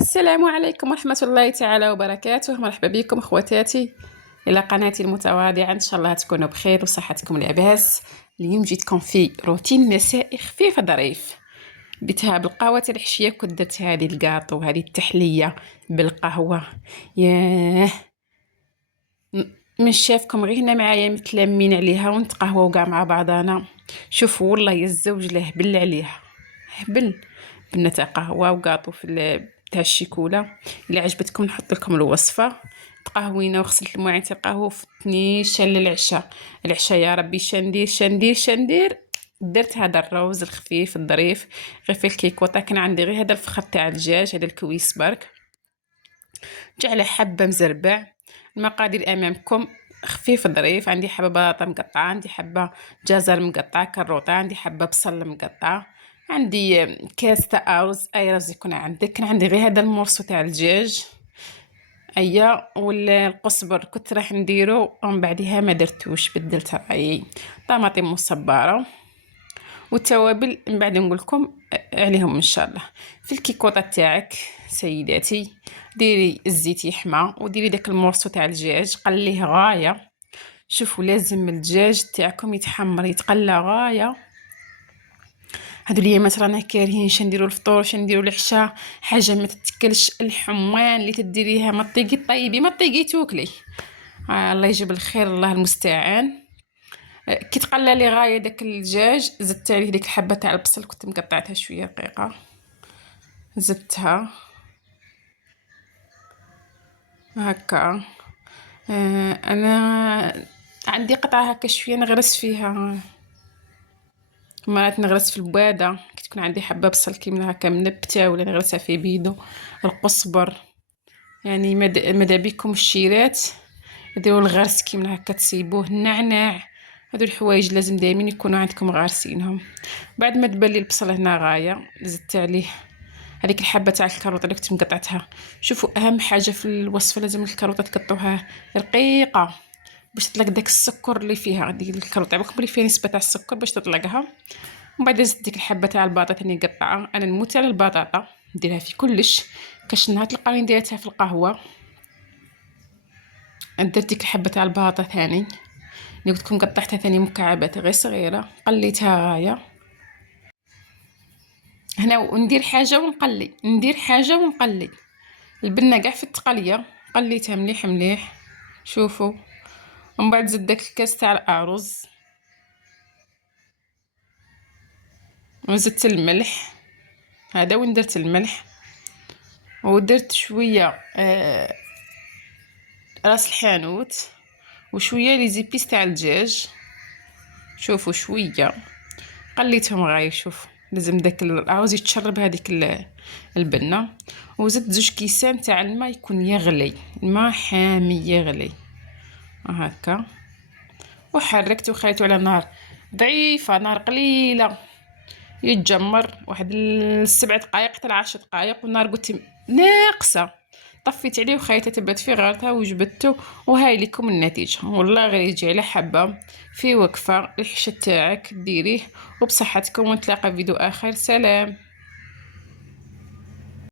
السلام عليكم ورحمة الله تعالى وبركاته. مرحبا بكم اخواتاتي الى قناتي المتواضعة. ان شاء الله تكونوا بخير وصحتكم لاباس. اليوم جيتكم في روتين مسائي خفيف ظريف. بتها بالقهوة العشية، كنت درت هذه الكاطو، هذه التحلية بالقهوة. ياه، من شافكم غير هنا معايا متلمين عليها ونتقهووا كاع مع بعضنا. شوفوا والله يا الزوج له هبل عليها، هبل. بنا تاع قهوه وكاطو تاع الشيكولا. الا عجبتكم نحط لكم الوصفه. تقهوينا وغسلت المواعين تاع القهوه وفتني شل العشاء يا ربي شندير شندير شندير. درت هذا الروز الخفيف الظريف غير في الكيكوطه. كان عندي غير هذا الفخذ تاع الدجاج، هذا الكويس برك، جعله حبه مزربع. المقادير امامكم، خفيف ظريف. عندي حبه بطاطا مقطعه، عندي حبه جزر مقطعه، كروطه، عندي حبه بصل مقطعه، عندي كاس تاع ارز، اي رز يكون عندك. كان عندي غير هذا المورسو تاع الدجاج ايا، والقزبر كنت راح نديرو ومن بعدها ما درتوش، بدلت رايي. طماطم مصبره والتوابل من بعد نقول لكم عليهم ان شاء الله. في الكيكوطه تاعك سيداتي ديري الزيت يحمى وديري داك المورسو تاع الدجاج قليه غايه. شوفوا لازم الدجاج تاعكم يتحمر يتقلى غايه. هادو الايامات رانا كارهين شنديروا الفطور شنديروا العشاء، حاجه ما تتكلش. الحمان اللي تديريها ما طيقي طيبي ما طيقي توكلي. الله يجيب الخير، الله المستعان. كي تقلى لي غايه داك الدجاج زدت عليه ديك الحبه تاع البصل، كنت مقطعتها شويه رقيقه، زدتها هكا. انا عندي قطعه هكا شويه نغرس فيها، مرات نغرس في البواده كي تكون عندي حبه بصل كيما هكا منبته، ولا نغرسها في بيدو. القزبر يعني ماذا بكم الشيرات ديروا الغرس كيما هكا تسيبوه. النعناع، هادو الحوايج لازم دائما يكونوا عندكم غارسينهم. بعد ما تبان لي البصل هنا غايه زدت عليه هذيك الحبه تاع الكاروطه اللي كنت مقطعتها. شوفوا اهم حاجه في الوصفه لازم الكاروطه تقطعوها رقيقه باش تطلق داك السكر اللي فيها. ديك الكاروطه عباكم اللي فيها نسبه تاع السكر باش تطلقها. ومن بعد زدت ديك الحبه تاع البطاطا اللي قطعه. انا نموت على البطاطا، نديرها في كلش. كاش تلقاوني نديرها في القهوه. درت ديك الحبه تاع البطاطا ثاني اللي قلت لكم قطعتها ثاني مكعبات غير صغيره، قليتها غايه هنا. وندير حاجه ونقلي، ندير حاجه ونقلي البنه كاع في التقليه. قليتها مليح مليح شوفوا. ومن بعد زدت داك الكاس تاع الارز وزدت الملح هذا، وين درت الملح ودرت شويه راس الحانوت وشويه لي زيبيس تاع الدجاج. شوفوا شويه قليتهم غايه. شوف لازم داك الارز يتشرب هذيك البنه. وزدت 2 كيسان تاع الماء يكون يغلي، الماء حامي يغلي هكا. وحركت وخليته على نار ضعيفه، نار قليله، يتجمر واحد 7 دقائق حتى 10 دقائق. والنار قلت ناقصه، طفيت عليه وخليته تبرد في غارتها وجبدته. وهاي لكم النتيجه. والله غير يجي على حبه في وقفه الحشا تاعك ديريه. وبصحتكم ونتلاقى في فيديو اخر. سلام.